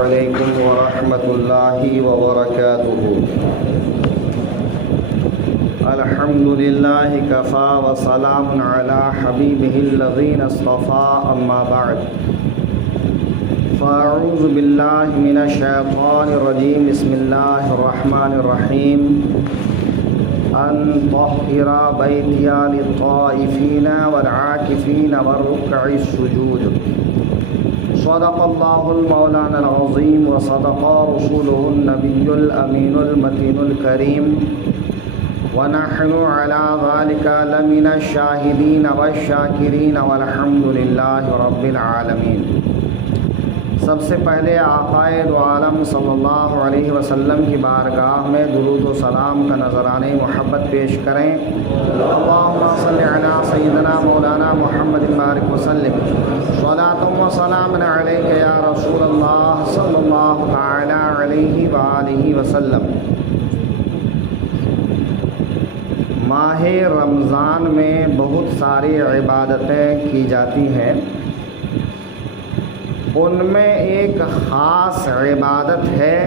علیکم ورحمۃ اللہ وبرکاتہ۔ الحمد للہ کفا وسلام علی حبیبہ الذین اصطفیٰ، اما بعد فاعوذ باللہ من الشیطان الرجیم، بسم اللہ الرحمن الرحیم۔ ان طہر بیتی للطائفین والعاکفین والرکع السجود۔ صدق اللہ المولانا العظیم وصدق رسولہ النبی الامین المتین الکریم، ونحن علی ذلک لمن الشاہدین والشاکرین والحمد للہ رب العالمین۔ سب سے پہلے آقائے دو عالم صلی اللہ علیہ وسلم کی بارگاہ میں درود و سلام کا نذرانِ محبت پیش کریں۔ اللہم صلی علی سیدنا مولانا محمد بارک وسلم، صلاۃ و سلام علیک یا رسول اللہ صلی اللہ تعالی علیہ وآلہ وسلم۔ ماہ رمضان میں بہت ساری عبادتیں کی جاتی ہیں، ان میں ایک خاص عبادت ہے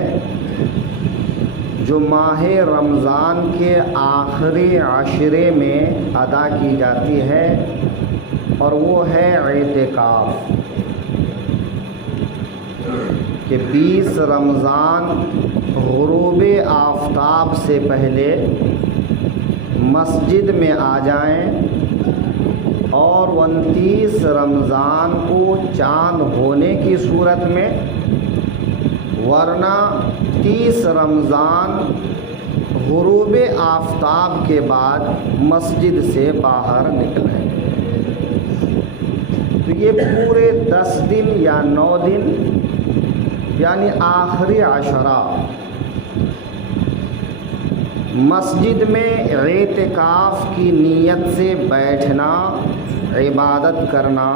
جو ماہ رمضان کے آخری عشرے میں ادا کی جاتی ہے، اور وہ ہے اعتکاف۔ کہ 20 رمضان غروب آفتاب سے پہلے مسجد میں آ جائیں، اور 29 رمضان کو چاند ہونے کی صورت میں، ورنہ 30 رمضان غروب آفتاب کے بعد مسجد سے باہر نکلیں۔ تو یہ پورے 10 دن یا 9 دن یعنی آخری عشرہ مسجد میں اعتکاف کی نیت سے بیٹھنا، عبادت کرنا،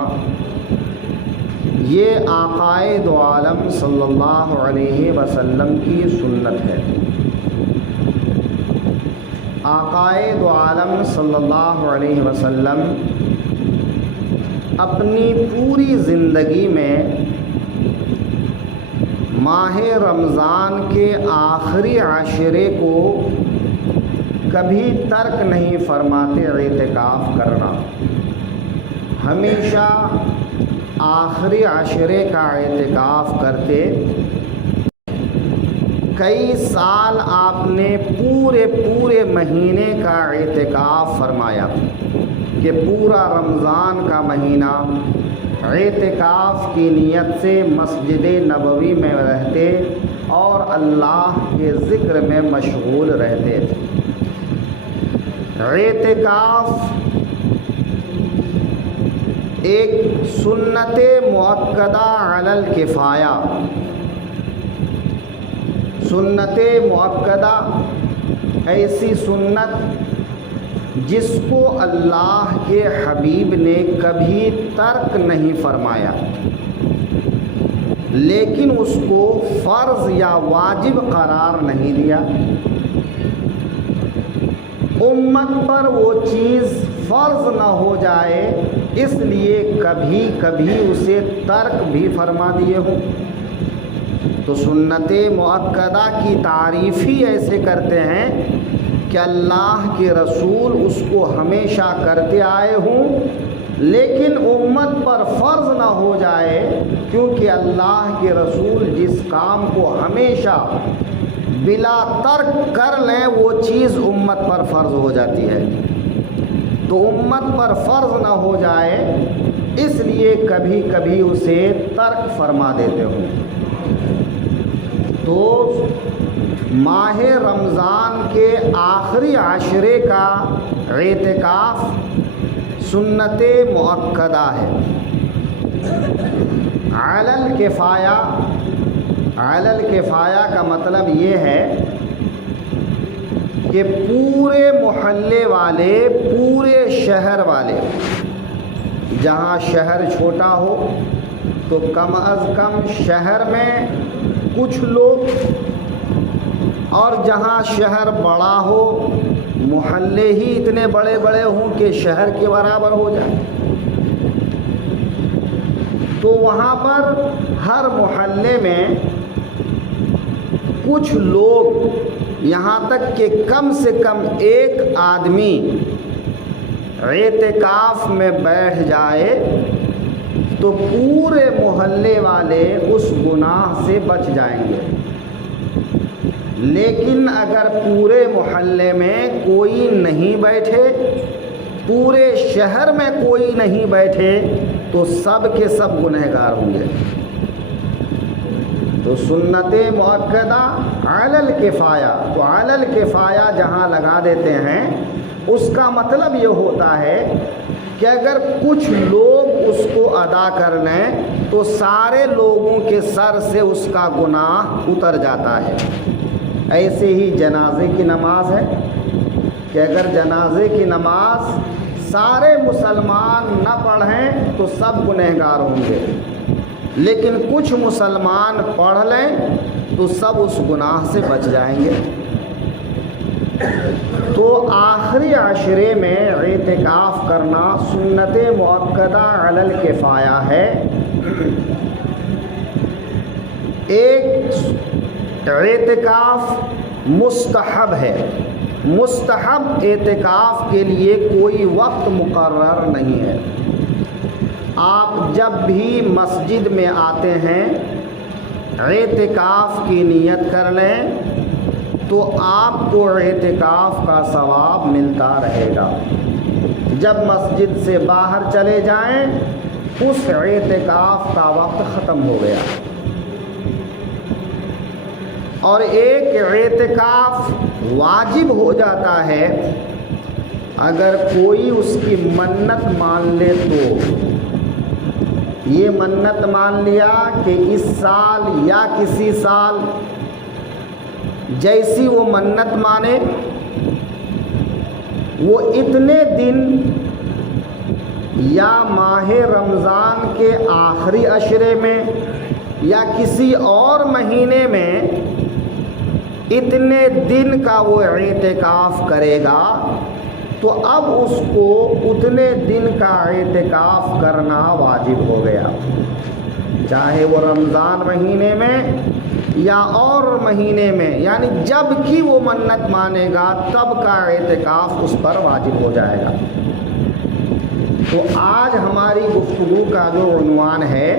یہ آقائے دو عالم صلی اللہ علیہ وسلم کی سنت ہے۔ آقائے دو عالم صلی اللہ علیہ وسلم اپنی پوری زندگی میں ماہ رمضان کے آخری عشرے کو کبھی ترک نہیں فرماتے اعتکاف کرنا۔ ہمیشہ آخری عشرے کا اعتکاف کرتے۔ کئی سال آپ نے پورے مہینے کا اعتکاف فرمایا کہ پورا رمضان کا مہینہ اعتکاف کی نیت سے مسجد نبوی میں رہتے اور اللہ کے ذکر میں مشغول رہتے تھے۔ اعتکاف ایک سنت مؤکدہ علی الکفایہ، سنت مؤکدہ ایسی سنت جس کو اللہ کے حبیب نے کبھی ترک نہیں فرمایا، لیکن اس کو فرض یا واجب قرار نہیں دیا۔ امت پر وہ چیز فرض نہ ہو جائے اس لیے کبھی کبھی اسے ترک بھی فرما دیے ہوں۔ تو سنت مؤکدہ کی تعریف ہی ایسے کرتے ہیں کہ اللہ کے رسول اس کو ہمیشہ کرتے آئے ہوں، لیکن امت پر فرض نہ ہو جائے، کیونکہ اللہ کے رسول جس کام کو ہمیشہ بلا ترک کر لیں وہ چیز امت پر فرض ہو جاتی ہے۔ تو امت پر فرض نہ ہو جائے اس لیے کبھی کبھی اسے ترک فرما دیتے ہوں۔ تو ماہ رمضان کے آخری عشرے کا اعتکاف سنت مؤکدہ ہے۔ علی الکفایہ، علی الکفایہ کا مطلب یہ ہے کہ پورے محلے والے، پورے شہر والے، جہاں شہر چھوٹا ہو تو کم از کم شہر میں کچھ لوگ، اور جہاں شہر بڑا ہو محلے ہی اتنے بڑے بڑے ہوں کہ شہر کے برابر ہو جائے۔ تو وہاں پر ہر محلے میں کچھ لوگ، یہاں تک کہ کم سے کم ایک آدمی اعتکاف میں بیٹھ جائے تو پورے محلے والے اس گناہ سے بچ جائیں گے۔ لیکن اگر پورے محلے میں کوئی نہیں بیٹھے، پورے شہر میں کوئی نہیں بیٹھے، تو سب کے سب گنہگار ہوں گے۔ تو سنت مؤکدہ علی الکفایہ، تو علی الکفایہ جہاں لگا دیتے ہیں اس کا مطلب یہ ہوتا ہے کہ اگر کچھ لوگ اس کو ادا کر لیں تو سارے لوگوں کے سر سے اس کا گناہ اتر جاتا ہے۔ ایسے ہی جنازے کی نماز ہے کہ اگر جنازے کی نماز سارے مسلمان نہ پڑھیں تو سب گنہگار ہوں گے، لیکن کچھ مسلمان پڑھ لیں تو سب اس گناہ سے بچ جائیں گے۔ تو آخری عشرے میں اعتکاف کرنا سنت مؤکدہ علی الکفایہ ہے۔ ایک اعتکاف مستحب ہے۔ مستحب اعتکاف کے لیے کوئی وقت مقرر نہیں ہے۔ آپ جب بھی مسجد میں آتے ہیں اعتکاف کی نیت کر لیں تو آپ کو اعتکاف کا ثواب ملتا رہے گا۔ جب مسجد سے باہر چلے جائیں اس اعتکاف کا وقت ختم ہو گیا۔ اور ایک اعتکاف واجب ہو جاتا ہے اگر کوئی اس کی منت مان لے تو۔ یہ منت مان لیا کہ اس سال یا کسی سال، جیسی وہ منت مانے، وہ اتنے دن یا ماہ رمضان کے آخری عشرے میں یا کسی اور مہینے میں اتنے دن کا وہ اعتکاف کرے گا تو اب اس کو اتنے دن کا اعتکاف کرنا واجب ہو گیا، چاہے وہ رمضان مہینے میں یا اور مہینے میں، یعنی جب کی وہ منت مانے گا تب کا اعتکاف اس پر واجب ہو جائے گا۔ تو آج ہماری گفتگو کا جو عنوان ہے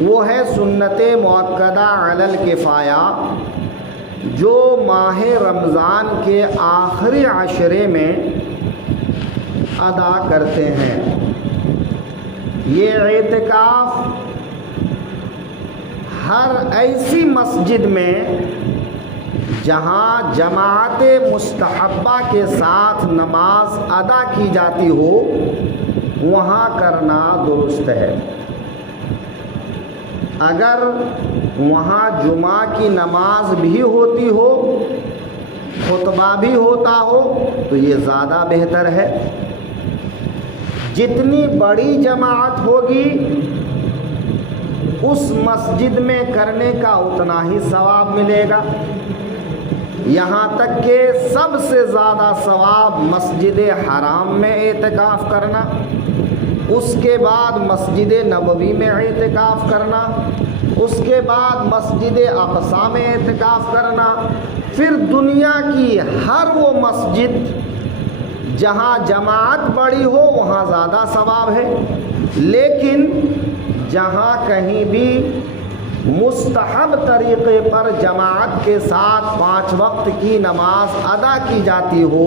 وہ ہے سنت مؤکدہ علی الکفایہ، جو ماہ رمضان کے آخری عشرے میں ادا کرتے ہیں۔ یہ اعتکاف ہر ایسی مسجد میں جہاں جماعت مستحبہ کے ساتھ نماز ادا کی جاتی ہو وہاں کرنا درست ہے۔ اگر وہاں جمعہ کی نماز بھی ہوتی ہو، خطبہ بھی ہوتا ہو تو یہ زیادہ بہتر ہے۔ جتنی بڑی جماعت ہوگی اس مسجد میں کرنے کا اتنا ہی ثواب ملے گا، یہاں تک کہ سب سے زیادہ ثواب مسجد حرام میں اعتکاف کرنا، اس کے بعد مسجد نبوی میں اعتکاف کرنا، اس کے بعد مسجد اقصی میں اعتکاف کرنا، پھر دنیا کی ہر وہ مسجد جہاں جماعت بڑی ہو وہاں زیادہ ثواب ہے، لیکن جہاں کہیں بھی مستحب طریقے پر جماعت کے ساتھ 5 وقت کی نماز ادا کی جاتی ہو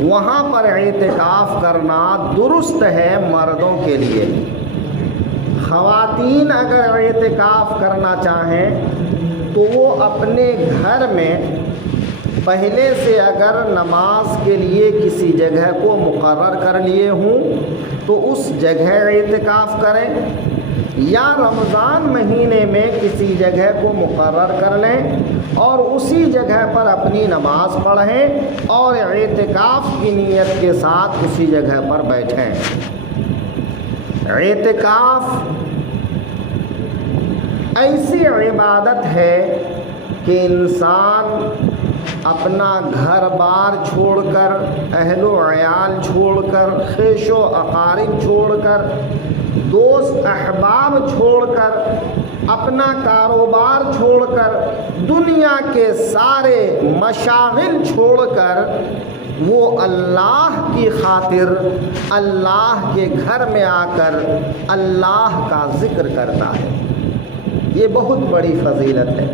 وہاں پر اعتکاف کرنا درست ہے مردوں کے لیے۔ خواتین اگر اعتکاف کرنا چاہیں تو وہ اپنے گھر میں پہلے سے اگر نماز کے لیے کسی جگہ کو مقرر کر لیے ہوں تو اس جگہ اعتکاف کریں، یا رمضان مہینے میں کسی جگہ کو مقرر کر لیں اور اسی جگہ پر اپنی نماز پڑھیں اور اعتکاف کی نیت کے ساتھ اسی جگہ پر بیٹھیں۔ اعتکاف ایسی عبادت ہے کہ انسان اپنا گھر بار چھوڑ کر، اہل و عیال چھوڑ کر، خیش و اقارب چھوڑ کر دوست احباب چھوڑ کر، اپنا کاروبار چھوڑ کر، دنیا کے سارے مشاغل چھوڑ کر وہ اللہ کی خاطر اللہ کے گھر میں آ کر اللہ کا ذکر کرتا ہے، یہ بہت بڑی فضیلت ہے۔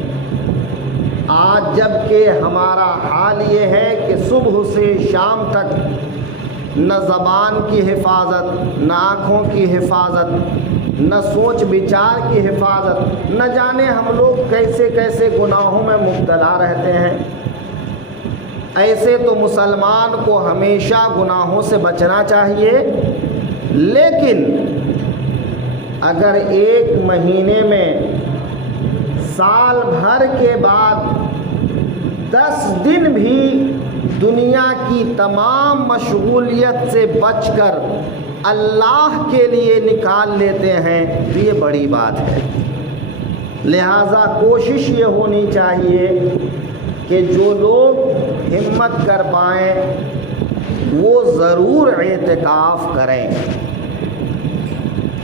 آج جب کہ ہمارا حال یہ ہے کہ صبح سے شام تک نہ زبان کی حفاظت، نہ آنکھوں کی حفاظت، نہ سوچ بچار کی حفاظت، نہ جانے ہم لوگ کیسے کیسے گناہوں میں مبتلا رہتے ہیں۔ ایسے تو مسلمان کو ہمیشہ گناہوں سے بچنا چاہیے، لیکن اگر ایک مہینے میں سال بھر کے بعد 10 دن بھی دنیا کی تمام مشغولیت سے بچ کر اللہ کے لیے نکال لیتے ہیں تو یہ بڑی بات ہے۔ لہذا کوشش یہ ہونی چاہیے کہ جو لوگ ہمت کر پائیں وہ ضرور اعتکاف کریں،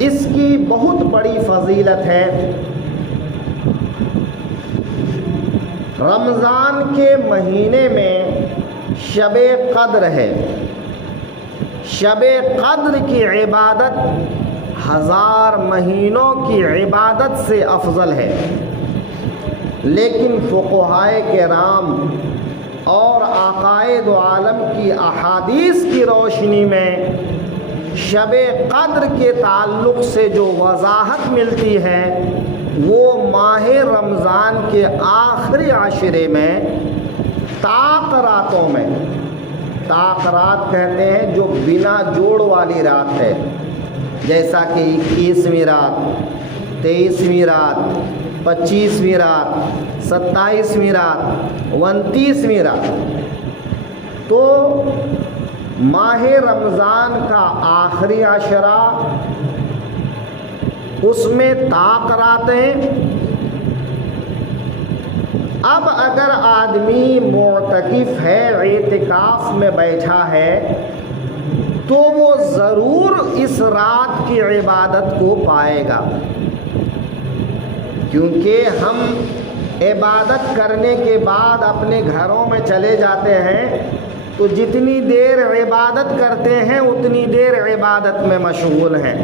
اس کی بہت بڑی فضیلت ہے۔ رمضان کے مہینے میں شب قدر ہے، شب قدر کی عبادت 1000 مہینوں کی عبادت سے افضل ہے، لیکن فقہائے کرام اور عقائد عالم کی احادیث کی روشنی میں شب قدر کے تعلق سے جو وضاحت ملتی ہے وہ ماہ رمضان کے آخری عشرے میں طاق راتوں میں، طاق رات کہتے ہیں جو بنا جوڑ والی رات ہے، جیسا کہ 21ویں رات، 23ویں رات، 25ویں رات، 27ویں رات، 29ویں رات۔ تو ماہ رمضان کا آخری عشرہ، اس میں طاق راتیں۔ اب اگر آدمی معتکف ہے، اعتکاف میں بیٹھا ہے، تو وہ ضرور اس رات کی عبادت کو پائے گا، کیونکہ ہم عبادت کرنے کے بعد اپنے گھروں میں چلے جاتے ہیں تو جتنی دیر عبادت کرتے ہیں اتنی دیر عبادت میں مشغول ہیں۔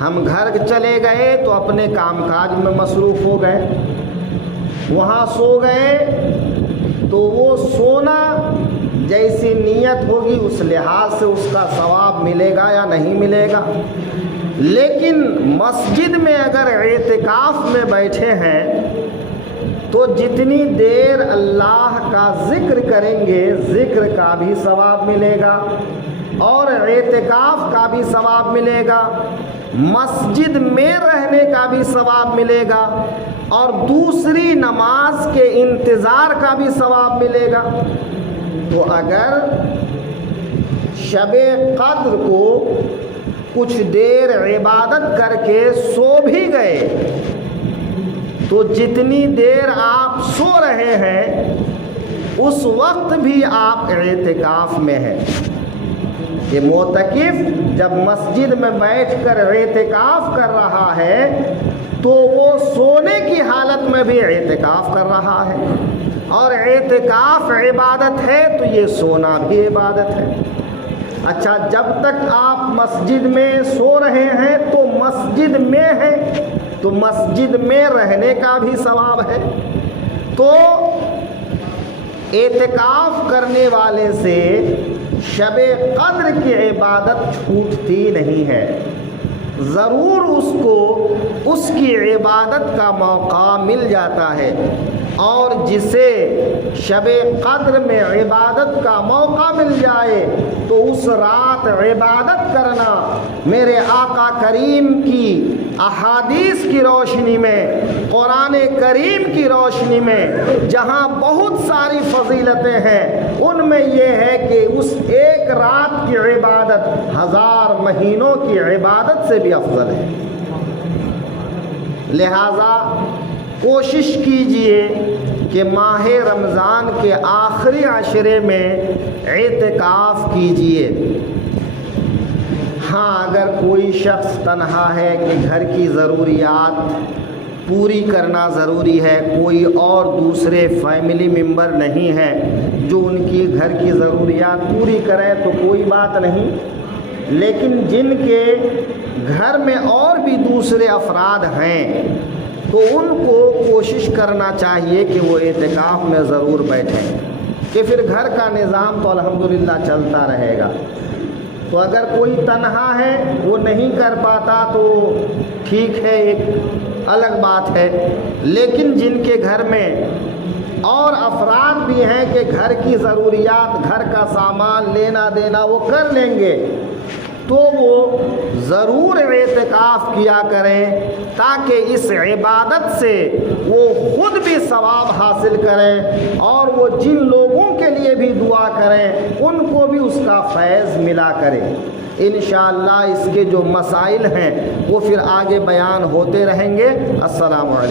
ہم گھر چلے گئے تو اپنے کام کاج میں مصروف ہو گئے، وہاں سو گئے تو وہ سونا جیسی نیت ہوگی اس لحاظ سے اس کا ثواب ملے گا یا نہیں ملے گا۔ لیکن مسجد میں اگر اعتکاف میں بیٹھے ہیں تو جتنی دیر اللہ کا ذکر کریں گے ذکر کا بھی ثواب ملے گا اور اعتکاف کا بھی ثواب ملے گا، مسجد میں رہنے کا بھی ثواب ملے گا اور دوسری نماز کے انتظار کا بھی ثواب ملے گا۔ تو اگر شب قدر کو کچھ دیر عبادت کر کے سو بھی گئے تو جتنی دیر آپ سو رہے ہیں اس وقت بھی آپ اعتکاف میں ہیں۔ یہ معتکف جب مسجد میں بیٹھ کر اعتکاف کر رہا ہے تو وہ سونے کی حالت میں بھی اعتکاف کر رہا ہے، اور اعتکاف عبادت ہے تو یہ سونا بھی عبادت ہے۔ اچھا، جب تک آپ مسجد میں سو رہے ہیں تو مسجد میں ہیں تو مسجد میں رہنے کا بھی ثواب ہے۔ تو اعتکاف کرنے والے سے شب قدر کی عبادت چھوٹتی نہیں ہے، ضرور اس کو اس کی عبادت کا موقع مل جاتا ہے، اور جسے شب قدر میں عبادت کا موقع مل جائے تو اس رات عبادت کرنا میرے آقا کریم کی احادیث کی روشنی میں، قرآن کریم کی روشنی میں جہاں بہت ساری فضیلتیں ہیں ان میں یہ ہے کہ اس ایک رات کی عبادت 1000 مہینوں کی عبادت سے بھی افضل ہے۔ لہذا کوشش کیجئے کہ ماہ رمضان کے آخری عشرے میں اعتکاف کیجئے۔ ہاں اگر کوئی شخص تنہا ہے کہ گھر کی ضروریات پوری کرنا ضروری ہے، کوئی اور دوسرے فیملی ممبر نہیں ہے جو ان کی گھر کی ضروریات پوری کریں تو کوئی بات نہیں، لیکن جن کے گھر میں اور بھی دوسرے افراد ہیں تو ان کو کوشش کرنا چاہیے کہ وہ اعتکاف میں ضرور بیٹھیں، کہ پھر گھر کا نظام تو الحمدللہ چلتا رہے گا۔ تو اگر کوئی تنہا ہے وہ نہیں کر پاتا تو ٹھیک ہے، ایک الگ بات ہے، لیکن جن کے گھر میں اور افراد بھی ہیں کہ گھر کی ضروریات، گھر کا سامان لینا دینا وہ کر لیں گے، تو وہ ضرور اعتکاف کیا کریں تاکہ اس عبادت سے وہ خود بھی ثواب حاصل کریں اور وہ جن لوگوں کے لیے بھی دعا کریں ان کو بھی اس کا فیض ملا کرے۔ انشاءاللہ اس کے جو مسائل ہیں وہ پھر آگے بیان ہوتے رہیں گے۔ السلام علیکم۔